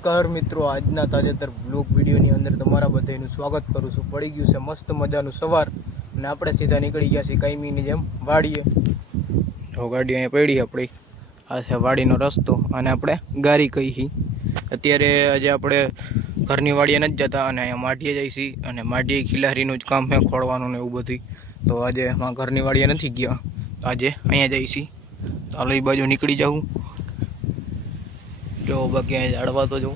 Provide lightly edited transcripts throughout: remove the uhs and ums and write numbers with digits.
નમસ્કાર મિત્રો, આજના તાજેતર બ્લોગ વિડીયોની અંદર તમારા બધાનું સ્વાગત કરું છું। પડી ગયું છે મસ્ત મજાનું સવાર અને આપણે સીધા નીકળી ગયા છીએ કાયમીની જેમ વાડીએ। તો ગાડી અહીંયા પડી આપણી, આ છે વાડીનો રસ્તો અને આપણે ગારી કહી। અત્યારે આજે આપણે ઘરની વાડીએ નથી જતા અને અહીંયા માઢીએ જઈએ છીએ અને માઢીએ ખિલારીનું જ કામ છે, ખોળવાનું ને એવું બધું। તો આજે એમાં ઘરની વાડીએ નથી ગયા, આજે અહીંયા જઈએ છીએ। ચાલો એ બાજુ નીકળી જાઉં। જો બાકી અહીંયા ઝાડવા તો જો,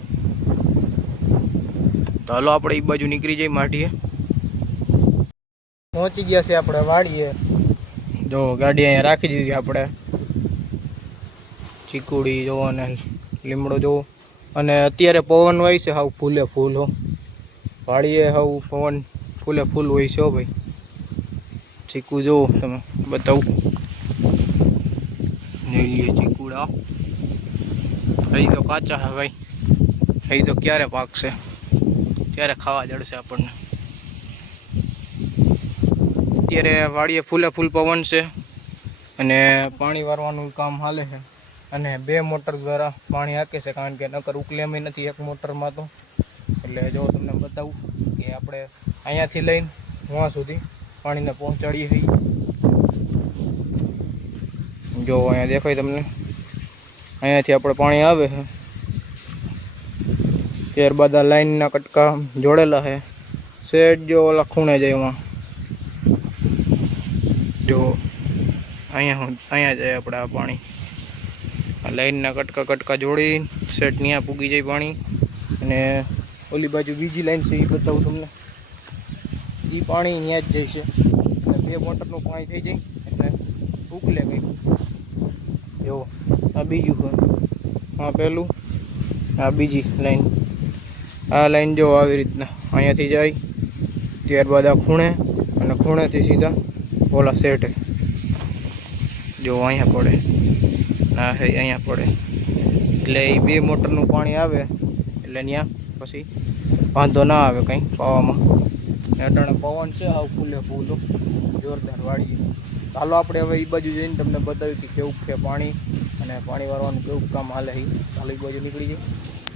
તો હાલો આપણે એ બાજુ નીકળી જઈએ માઢીએ। પહોંચી ગયા છે આપણે વાડીએ। જો ગાડી અહીંયા રાખી દીધી આપણે, ચીકુડી જોવો અને લીમડો જોવો અને અત્યારે પવન હોય છે હાવ ફૂલે ફૂલ હો। વાડીએ હાવ પવન ફૂલે ફૂલ હોય છે હો ભાઈ। ચીકુ જોવો તમે, બતાવું જોઈ લઈએ ચીકુડા। હજી તો કાચા હે ભાઈ, હજી તો ક્યારે પાકશે, ત્યારે ખાવા જડશે આપણને। અત્યારે વાડીએ ફૂલે ફૂલ પવન છે અને પાણી વારવાનું કામ હાલે છે અને 2 મોટર દ્વારા પાણી હાકે છે, કારણ કે નકર ઉકલેમ નથી એક મોટરમાં તો। એટલે જો તમને બતાવું કે આપણે અહીંયાથી લઈને વहाँ સુધી પાણીને પહોંચાડીએ છીએ। જો અહીંયા દેખાય તમને, અહીંયાથી આપણે પાણી આવે છે, ત્યારબાદ આ લાઈનના કટકા જોડેલા છે શેડ જો ઓલા ખૂણે જાય એમાં, જો અહીંયા જાય આપણે આ પાણી, આ લાઈનના કટકા જોડી શેડ ત્યાં પૂગી જાય પાણી। અને ઓલી બાજુ બીજી લાઈન છે એ બતાવું તમને, એ પાણી ત્યાં જ જાય છે અને 2 મોટરનું પાણી થઈ જાય એટલે ઉકલે કંઈ। જો આ બીજું છે, આ પહેલું, આ બીજી લાઈન, આ લાઈન જો આવી રીતના અહીંયાથી જાય, ત્યારબાદ આ ખૂણે અને ખૂણેથી સીધા ઓલા સેટે જો અહીંયા પડે, ના હે અહીંયા પડે, એટલે એ 2 મોટરનું પાણી આવે એટલે ત્યાં પછી વાંધો ના આવે કંઈ પાવામાં। અટાણે પવન છે આવું ફૂલે ફૂલો જોરદાર વાળીએ। ચાલો આપણે હવે એ બાજુ જઈને તમને બતાવ્યું કે કેવું છે પાણી અને પાણી વાળવાનું કેવું કામ હાલે છે। ચાલો એ બાજુ નીકળી જાય।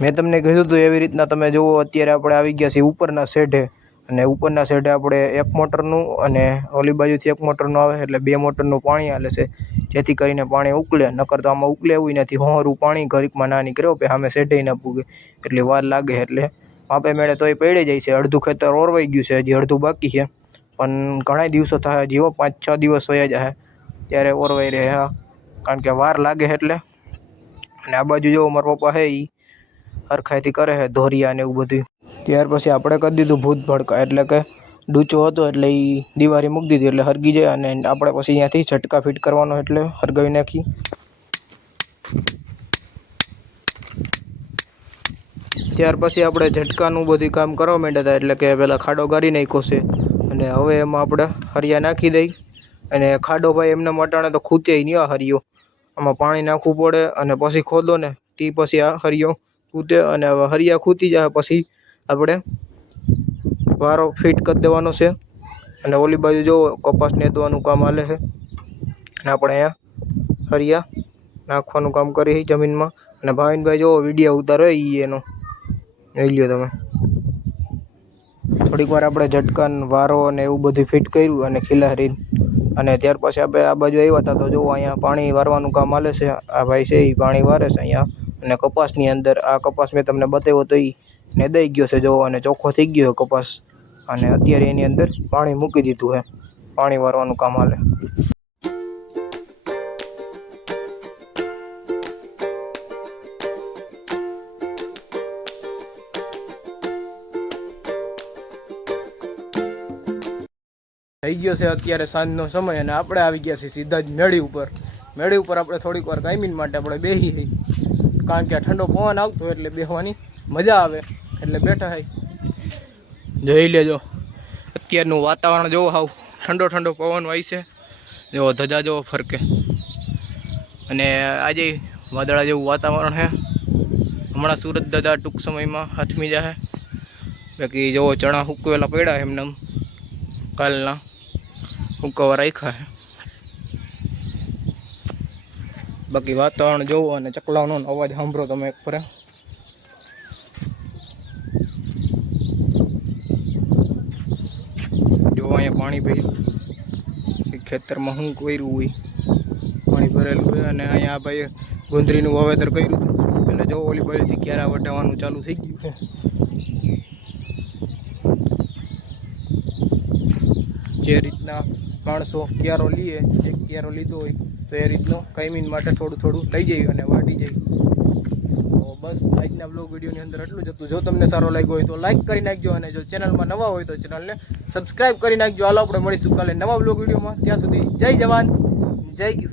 મેં તમને કીધું હતું એવી રીતના તમે જુઓ, અત્યારે આપણે આવી ગયા છીએ ઉપરના શેઢે અને ઉપરના શેઢે આપણે 1 મોટરનું અને ઓલી બાજુથી 1 મોટરનું આવે એટલે 2 મોટરનું પાણી હાલે છે, જેથી કરીને પાણી ઉકલે। નકર તો આમાં ઉકલે એવું નથી, હોરું પાણી ઘડીકમાં ના નીકળે પે સામે શેઢે ના પૂગે એટલે વાર લાગે। એટલે માપે મેળે તોય પડી જાય છે, અડધું ખેતર ઓરવાઈ ગયું છે, હજી અડધું બાકી છે, પણ ઘણા દિવસો થાય, જીવો 5-6 દિવસ વયા જાય ત્યારે ઓરવાઈ રહે, હા, કારણ કે વાર લાગે એટલે। અને આ બાજુ જો મારા પપ્પા છે એ હરખાઈથી કરે છે ધોરિયા ને એવું બધું। ત્યાર પછી આપણે કરી દીધું ભૂત ભડકા, એટલે કે ડૂચો હતો એટલે એ દિવાળી મૂકી દીધી એટલે હરગી જાય અને આપણે પછી અહીંયાથી ઝટકા ફિટ કરવાનો એટલે હરગાવી નાખી। ત્યાર પછી આપણે ઝટકાનું બધું કામ કરવા માંડ્યા હતા, એટલે કે પહેલાં ખાડો ગારી નાખ્યો છે અને હવે એમાં આપણે હરિયા નાખી દઈ। અને ખાડો ભાઈ એમને મટાણે તો ખૂતે નહીં આ હરિયો, આમાં પાણી નાખવું પડે અને પછી ખોદો ને તે પછી આ હરિયો ખૂતે। અને હવે હરિયા ખૂતી જાય પછી આપણે વારો ફિટ કરી દેવાનો છે। અને ઓલી બાજુ જો કપાસ નેદવાનું કામ હાલે છે અને આપણે અહીંયા હરિયા નાખવાનું કામ કરી જમીનમાં। અને ભાવિનભાઈ જો વિડીયો ઉતારો એ એનો જોઈ લ્યો તમે। થોડીક વાર આપણે ઝટકાન વારો અને એવું બધું ફિટ કર્યું અને ખિલારી, અને ત્યાર પછી આપણે આ બાજુ આવ્યા હતા તો જો અહીંયા પાણી વારવાનું કામ હાલે છે। આ ભાઈ છે એ પાણી વારે છે અહીંયા, અને કપાસની અંદર આ કપાસ મેં તમને બતાવ્યો તો એ નેદાઈ ગયો છે જો, અને ચોખ્ખો થઈ ગયો કપાસ, અને અત્યારે એની અંદર પાણી મૂકી દીધું છે, પાણી વારવાનું કામ હાલે। થઈ ગયો છે અત્યારે સાંજનો સમય અને આપણે આવી ગયા છીએ સીધા જ મેળી ઉપર। મેળી ઉપર આપણે થોડીક વાર કાયમીન માટે આપણે બેસી થઈ, કારણ કે ઠંડો પવન આવતો એટલે બેસવાની મજા આવે એટલે બેઠા થઈ। જોઈ લેજો અત્યારનું વાતાવરણ જોવો, હાવ ઠંડો ઠંડો પવન વાય છે, જો ધજા જેવો ફરકે, અને આજે વાદળા જેવું વાતાવરણ છે। હમણાં સુરત દાદા ટૂંક સમયમાં હાથમી જાય। બાકી જો ચણા હુકવેલા પડ્યા એમને કાલના હુકવા રાખ્યા છે। બાકી વાતાવરણ જોવો અને ચકલાનો અવાજ સાંભળો તમે એક ફરે। અહીંયા પાણી ભર્યું ખેતરમાં શું કર્યું હોય પાણી ભરેલું હોય અને અહીંયા આ ભાઈએ ગુંદરીનું વાવેતર કર્યું હતું એટલે જો ઓલી બાજુથી ક્યારા વટાવવાનું ચાલુ થઈ ગયું છે જે રીતના માણસો ક્યારો લઈએ એક ક્યારો લીધો હોય તો એ રીતનો કાયમી માટે થોડું થોડું લઈ જઈએ અને વાટી જઈએ તો બસ આજના બ્લોગ વિડીયોની અંદર એટલું જ હતું જો તમને સારો લાગ્યો હોય તો લાઈક કરી નાખજો અને જો ચેનલમાં નવા હોય તો ચેનલને સબસ્ક્રાઈબ કરી નાખજો હાલો આપણે મળીશું કાલે નવા બ્લોગ વિડીયોમાં ત્યાં સુધી જય જવાન જય કિસાન